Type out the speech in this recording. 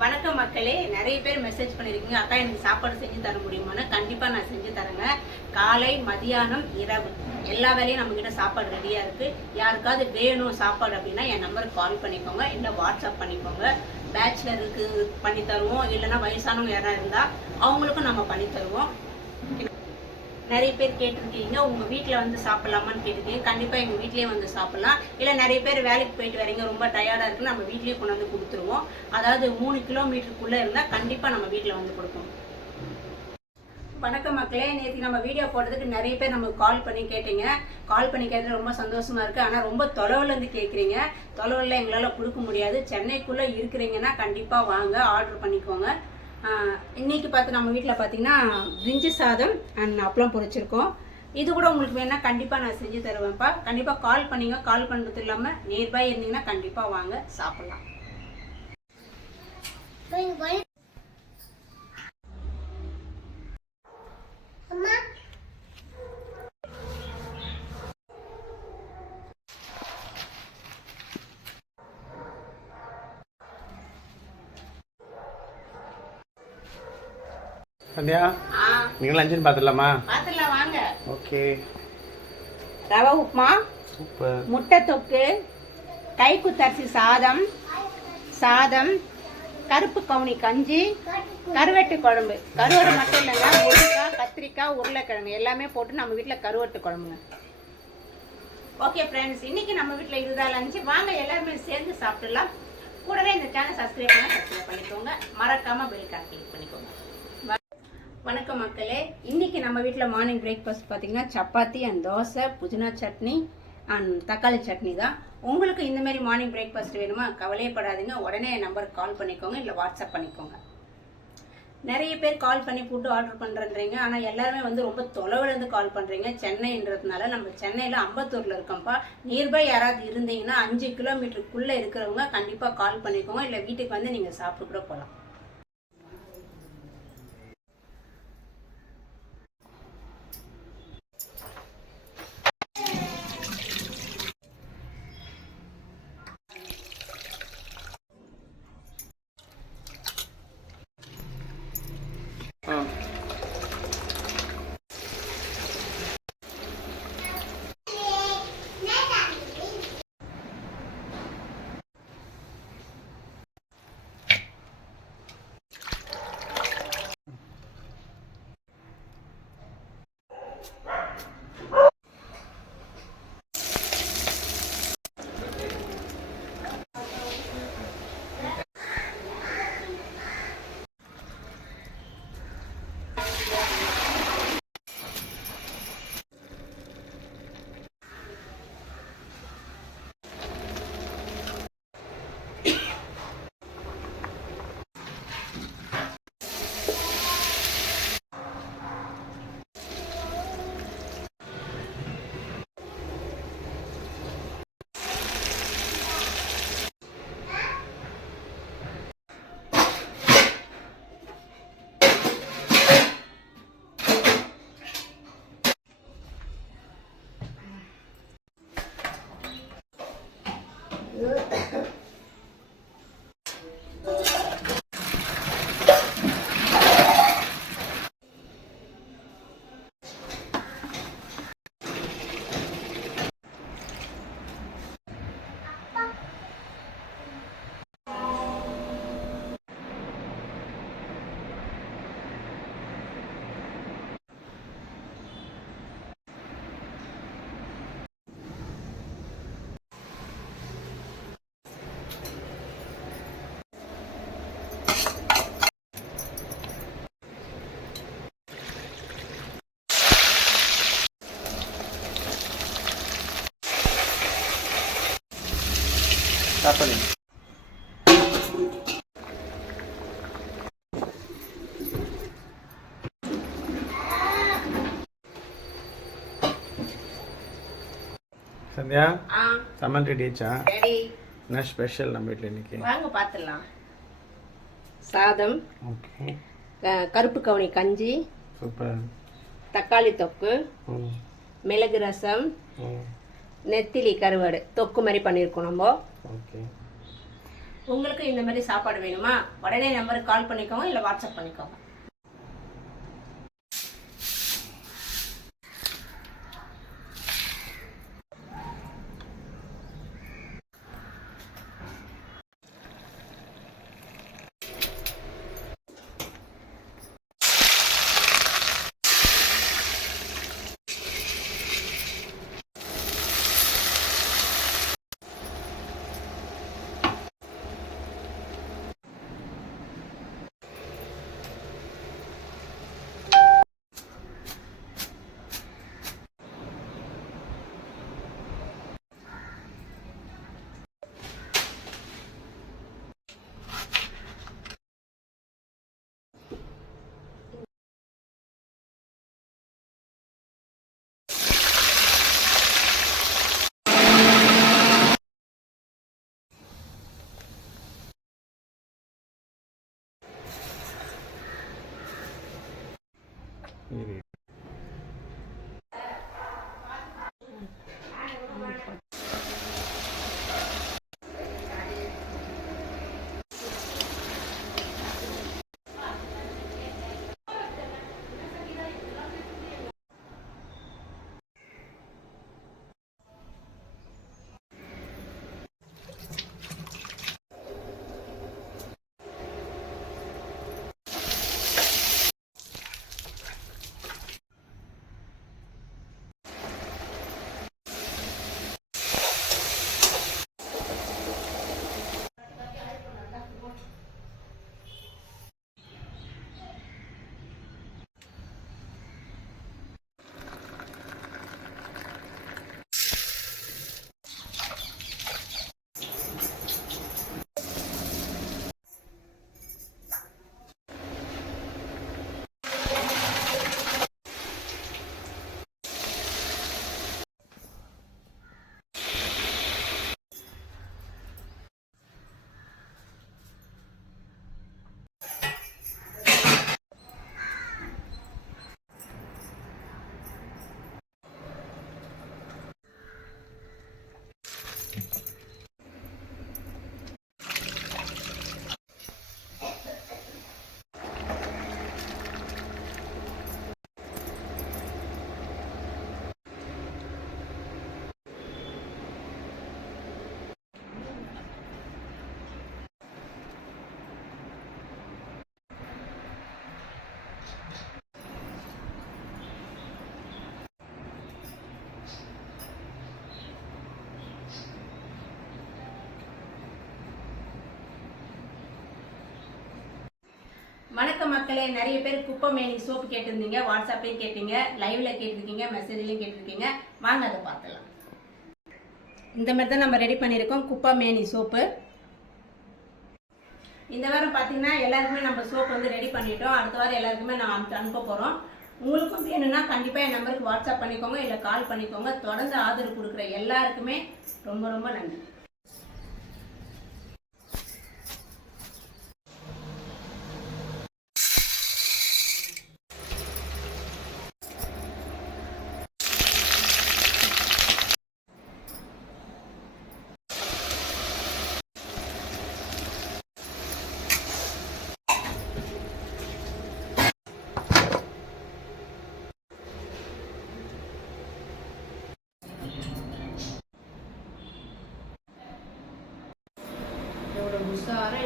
வணக்கம் மக்களே, நிறைய பேர் மெசேஜ் பண்ணியிருக்கீங்க, அக்கா எனக்கு சாப்பாடு செஞ்சு தர முடியுமான்னு. கண்டிப்பாக நான் செஞ்சு தரேங்க. காலை, மதியானம், இரவு எல்லா வேலையும் நம்மக்கிட்ட சாப்பாடு ரெடியாக இருக்குது. யாருக்காவது வேணும் சாப்பாடு அப்படின்னா என் நம்பருக்கு கால் பண்ணிக்கோங்க, இல்லை வாட்ஸ்அப் பண்ணிக்கோங்க. பேச்சுலருக்கு பண்ணி தருவோம், இல்லைன்னா வயசானவங்க யாராவது இருந்தால் அவங்களுக்கும் நம்ம பண்ணி தருவோம். நிறைய பேர் கேட்டிருக்கீங்க, உங்கள் வீட்டில் வந்து சாப்பிட்லாமான்னு கேட்டிருக்கீங்க. கண்டிப்பாக எங்கள் வீட்லேயே வந்து சாப்பிட்லாம். இல்லை நிறைய பேர் வேலைக்கு போயிட்டு வரீங்க, ரொம்ப டயர்டாக இருக்குன்னு நம்ம வீட்லேயே கொண்டு வந்து கொடுத்துருவோம். அதாவது 3 கிலோமீட்டருக்குள்ளே இருந்தால் கண்டிப்பாக நம்ம வீட்டில் வந்து கொடுப்போம். வணக்கம் மக்களே, நேற்று நம்ம வீடியோ போடுறதுக்கு நிறைய பேர் நமக்கு கால் பண்ணி கேட்டீங்க. கால் பண்ணி கேட்டது ரொம்ப சந்தோஷமாக இருக்குது. ஆனால் ரொம்ப தொலைவுலேருந்து கேட்குறீங்க. தொலைவில் எங்களால் கொடுக்க முடியாது. சென்னைக்குள்ளே இருக்கிறீங்கன்னா கண்டிப்பாக வாங்க, ஆர்டர் பண்ணிக்கோங்க. இன்றைக்கி பார்த்து நம்ம வீட்டில் பார்த்தீங்கன்னா பிரிஞ்சி சாதம் அண்ட் அப்பளம் பொரிச்சிருக்கோம். இது கூட உங்களுக்கு வேணால் கண்டிப்பாக நான் செஞ்சு தருவேன்ப்பா. கண்டிப்பாக கால் பண்ணிங்க. கால் பண்ணுறது இல்லாமல் நியர்பை இருந்தீங்கன்னா கண்டிப்பாக வாங்க, சாப்பிட்லாம். சந்தியா, நீங்கள் லஞ்சுன்னு பார்த்துடலாமா? பார்த்துடலாம் வாங்க. ஓகே. ரவை உப்புமா, சூப்பர். முட்டை தொக்கு, கைக்குத்தரிசி சாதம், கருப்பு கவுனி கஞ்சி, கருவட்டு குழம்பு. கருவாடு மட்டும் இல்லைங்க, முருங்கைக்காய், கத்திரிக்காய், உருளைக்கிழங்கு எல்லாமே போட்டு நம்ம வீட்டில் கருவட்டு குழம்புங்க. ஓகே ஃப்ரெண்ட்ஸ், இன்னைக்கு நம்ம வீட்டில் இதுதான் லஞ்சு. வாங்க எல்லாருமே சேர்ந்து சாப்பிடலாம். கூடவே இந்த சேனல் சப்ஸ்கிரைப் பண்ணிக்கோங்க. மறக்காமல் பெல் ஐகான் கிளிக் பண்ணிக்கோங்க. வணக்கம் மக்களே, இன்னைக்கு நம்ம வீட்டில் மார்னிங் பிரேக்ஃபாஸ்ட் பார்த்தீங்கன்னா சப்பாத்தி அண்ட் தோசை, புதினா சட்னி அண்ட் தக்காளி சட்னி தான். உங்களுக்கு இந்த மாதிரி மார்னிங் பிரேக்ஃபாஸ்ட் வேணுமா? கவலையப்படாதீங்க, உடனே என் நம்பருக்கு கால் பண்ணிக்கோங்க, இல்லை வாட்ஸ்அப் பண்ணிக்கோங்க. நிறைய பேர் கால் பண்ணி ஃபுட்டு ஆர்டர் பண்ணுறீங்க. ஆனால் எல்லாருமே வந்து ரொம்ப தொலைவிலேருந்து கால் பண்ணுறீங்க. சென்னைன்றதுனால நம்ம சென்னையில் அம்பத்தூரில் இருக்கோம்ப்பா. நியர்பை யாராவது இருந்தீங்கன்னா 5 கிலோமீட்டருக்குள்ளே இருக்கிறவங்க கண்டிப்பாக கால் பண்ணிக்கோங்க, இல்லை வீட்டுக்கு வந்து நீங்கள் சாப்பிட்டு கூட போகலாம். சாப்பிடு. சந்தியா, சமையல் ரெடி ஆச்சா? என்ன ஸ்பெஷல் நம்ம வீட்டில் இன்னைக்கு? வாங்க பார்த்துடலாம். சாதம், ஓகே, கருப்பு கவுனி கஞ்சி, சூப்பர், தக்காளி தொக்கு, மிளகு ரசம், நெத்திலி கருவாடு தொக்கு மாதிரி பண்ணியிருக்கோம் நம்ம. ஓகே. உங்களுக்கு இந்த மாதிரி சாப்பாடு வேணுமா, உடனே நம்பருக்கு கால் பண்ணிக்கோங்க, இல்லை வாட்ஸ்அப் பண்ணிக்கோங்க. சரி. வணக்கம் மக்களே, நிறைய பேர் குப்பைமேனி சோப்பு கேட்டிருந்தீங்க, வாட்ஸ்அப்லேயும் கேட்டீங்க, லைவ்ல கேட்டிருக்கீங்க, மெசேஜ்லையும் கேட்டிருக்கீங்க. வாங்க அதை பார்த்துலாம். இந்த மாதிரி தான் நம்ம ரெடி பண்ணியிருக்கோம் குப்பைமேனி சோப்பு. இந்த வாரம் பார்த்தீங்கன்னா எல்லாருக்குமே நம்ம சோப்பு வந்து ரெடி பண்ணிட்டோம். அடுத்த வாரம் எல்லாருக்குமே நான் அனுப்ப போகிறோம். உங்களுக்கும் வேணும்னா கண்டிப்பாக என் நம்பருக்கு வாட்ஸ்அப் பண்ணிக்கோங்க, இல்லை கால் பண்ணிக்கோங்க. தொடர்ந்து ஆதரவு கொடுக்குற எல்லாருக்குமே ரொம்ப ரொம்ப நன்றி. உஷாரா